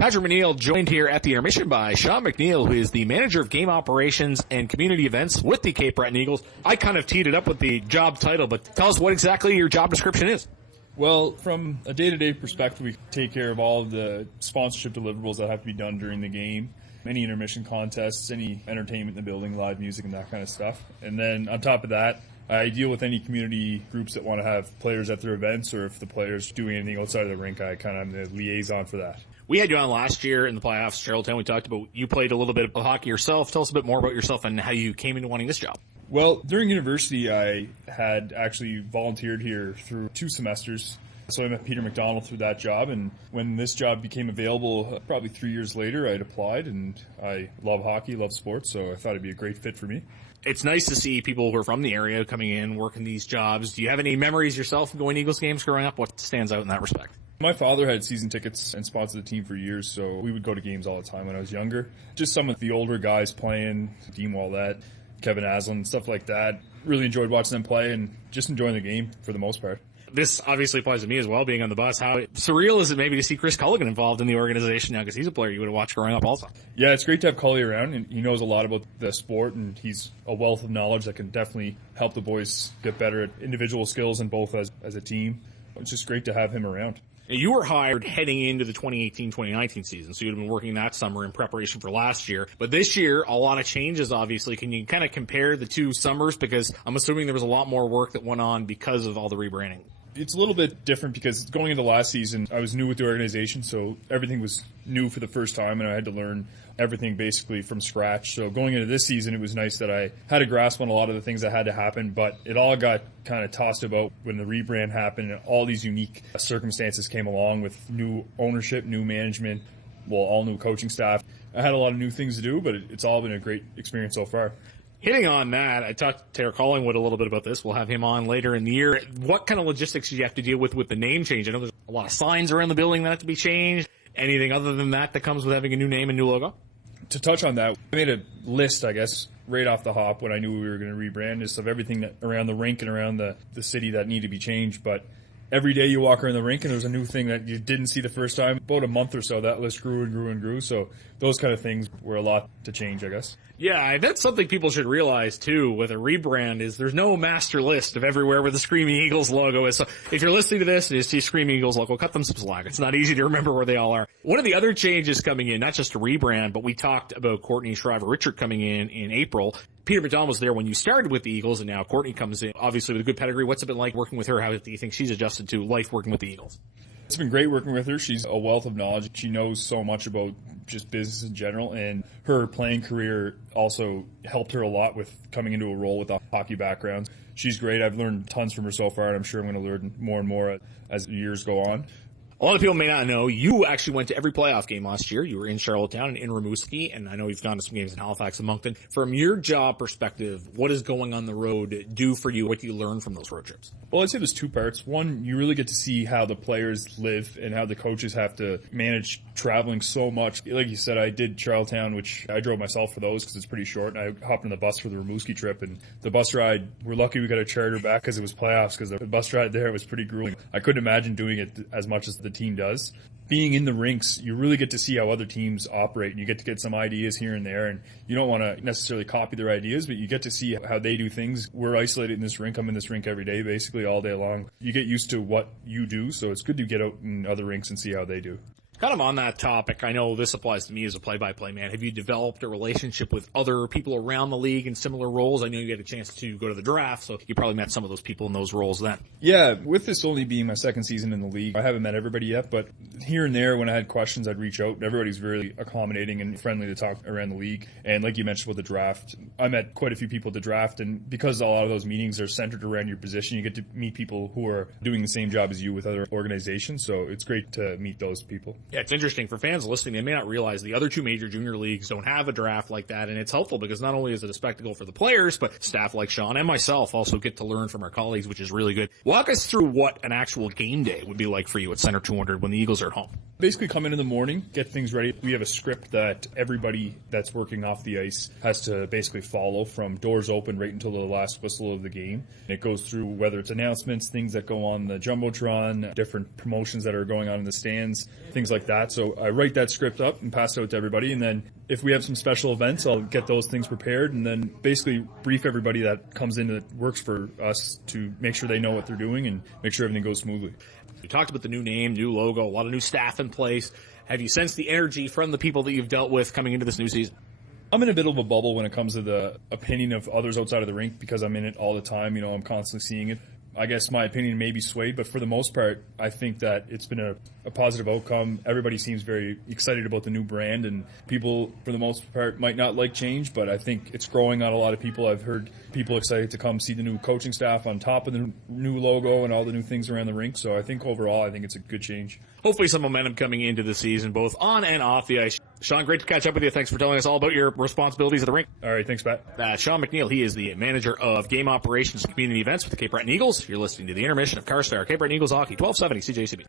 Patrick MacNeil joined here at the intermission by Shaun MacNeil, who is the manager of game operations and community events with the Cape Breton Eagles. I kind of teed it up with the job title, but tell us what exactly your job description is. Well, from a day-to-day perspective, we take care of all of the sponsorship deliverables that have to be done during the game, any intermission contests, any entertainment in the building, live music, and that kind of stuff. And then on top of that, I deal with any community groups that want to have players at their events, or if the players doing anything outside of the rink, I kind of am the liaison for that. We had you on last year in the playoffs, Charlottetown. We talked about you played a little bit of hockey yourself. Tell us a bit more about yourself and how you came into wanting this job. Well, during university, I had actually volunteered here through 2 semesters. So I met Peter McDonald through that job, and when this job became available, probably 3 years later, I'd applied, and I love hockey, love sports, so I thought it'd be a great fit for me. It's nice to see people who are from the area coming in, working these jobs. Do you have any memories yourself going to Eagles games growing up? What stands out in that respect? My father had season tickets and sponsored the team for years, so we would go to games all the time when I was younger. Just some of the older guys playing, Dean Wallette, Kevin Aslan, stuff like that. Really enjoyed watching them play and just enjoying the game for the most part. This obviously applies to me as well, being on the bus. How surreal is it maybe to see Chris Culligan involved in the organization now, because he's a player you would have watched growing up also? Yeah, it's great to have Cully around, and he knows a lot about the sport, and he's a wealth of knowledge that can definitely help the boys get better at individual skills and both as a team. It's just great to have him around. You were hired heading into the 2018-2019 season, so you'd have been working that summer in preparation for last year. But this year, a lot of changes, obviously. Can you kind of compare the 2 summers? Because I'm assuming there was a lot more work that went on because of all the rebranding. It's a little bit different because going into last season, I was new with the organization, so everything was new for the first time, and I had to learn everything basically from scratch. So going into this season, it was nice that I had a grasp on a lot of the things that had to happen, but it all got kind of tossed about when the rebrand happened and all these unique circumstances came along with new ownership, new management, well, all new coaching staff. I had a lot of new things to do, but it's all been a great experience so far. Hitting on that, I talked to Taylor Collingwood a little bit about this. We'll have him on later in the year. What kind of logistics do you have to deal with the name change? I know there's a lot of signs around the building that have to be changed. Anything other than that comes with having a new name and new logo? To touch on that, I made a list, I guess, right off the hop when I knew we were going to rebrand this of everything that around the rink and around the city that needed to be changed. But every day you walk around the rink and there's a new thing that you didn't see the first time. About a month or so, that list grew and grew and grew. So those kind of things were a lot to change, I guess. Yeah, that's something people should realize, too, with a rebrand is there's no master list of everywhere where the Screaming Eagles logo is. So if you're listening to this and you see Screaming Eagles logo, cut them some slack. It's not easy to remember where they all are. One of the other changes coming in, not just a rebrand, but we talked about Courtney Shriver-Richard coming in April. Peter McDonald was there when you started with the Eagles, and now Courtney comes in, obviously with a good pedigree. What's it been like working with her? How do you think she's adjusted to life working with the Eagles? It's been great working with her. She's a wealth of knowledge. She knows so much about just business in general, and her playing career also helped her a lot with coming into a role with a hockey background. She's great. I've learned tons from her so far, and I'm sure I'm going to learn more and more as the years go on. A lot of people may not know, you actually went to every playoff game last year. You were in Charlottetown and in Rimouski, and I know you've gone to some games in Halifax and Moncton. From your job perspective, what is going on the road do for you? What do you learn from those road trips? Well, I'd say there's 2 parts. One, you really get to see how the players live and how the coaches have to manage traveling so much. Like you said, I did Charlottetown, which I drove myself for those because it's pretty short, and I hopped on the bus for the Rimouski trip. And the bus ride, we're lucky we got a charter back because it was playoffs, because the bus ride there was pretty grueling. I couldn't imagine doing it as much as the team does. Being in the rinks, you really get to see how other teams operate, and you get to get some ideas here and there, and you don't want to necessarily copy their ideas, but you get to see how they do things. We're isolated in this rink. I'm in this rink every day, basically all day long. You get used to what you do, so it's good to get out in other rinks and see how they do. Kind of on that topic, I know this applies to me as a play-by-play man. Have you developed a relationship with other people around the league in similar roles? I know you had a chance to go to the draft, so you probably met some of those people in those roles then. Yeah, with this only being my second season in the league, I haven't met everybody yet, but here and there when I had questions, I'd reach out. Everybody's very accommodating and friendly to talk around the league. And like you mentioned with the draft, I met quite a few people at the draft, and because a lot of those meetings are centered around your position, you get to meet people who are doing the same job as you with other organizations, so it's great to meet those people. Yeah, it's interesting. For fans listening, they may not realize the other 2 major junior leagues don't have a draft like that, and it's helpful because not only is it a spectacle for the players, but staff like Shaun and myself also get to learn from our colleagues, which is really good. Walk us through what an actual game day would be like for you at Center 200 when the Eagles are at home. Basically come in the morning, get things ready. We have a script that everybody that's working off the ice has to basically follow from doors open right until the last whistle of the game. It goes through whether it's announcements, things that go on the Jumbotron, different promotions that are going on in the stands, things like like that. So I write that script up and pass it out to everybody. And then if we have some special events, I'll get those things prepared and then basically brief everybody that comes in that works for us to make sure they know what they're doing and make sure everything goes smoothly. You talked about the new name, new logo, a lot of new staff in place. Have you sensed the energy from the people that you've dealt with coming into this new season? I'm in a bit of a bubble when it comes to the opinion of others outside of the rink because I'm in it all the time. You know, I'm constantly seeing it. I guess my opinion may be swayed, but for the most part, I think that it's been a positive outcome. Everybody seems very excited about the new brand, and people, for the most part, might not like change, but I think it's growing on a lot of people. I've heard people excited to come see the new coaching staff on top of the new logo and all the new things around the rink. So I think overall, I think it's a good change. Hopefully some momentum coming into the season, both on and off the ice. Shaun, great to catch up with you. Thanks for telling us all about your responsibilities at the rink. All right, thanks, Pat. Shaun MacNeil, he is the manager of game operations and community events with the Cape Breton Eagles. You're listening to the intermission of Carstar, Cape Breton Eagles Hockey, 1270 CJCB.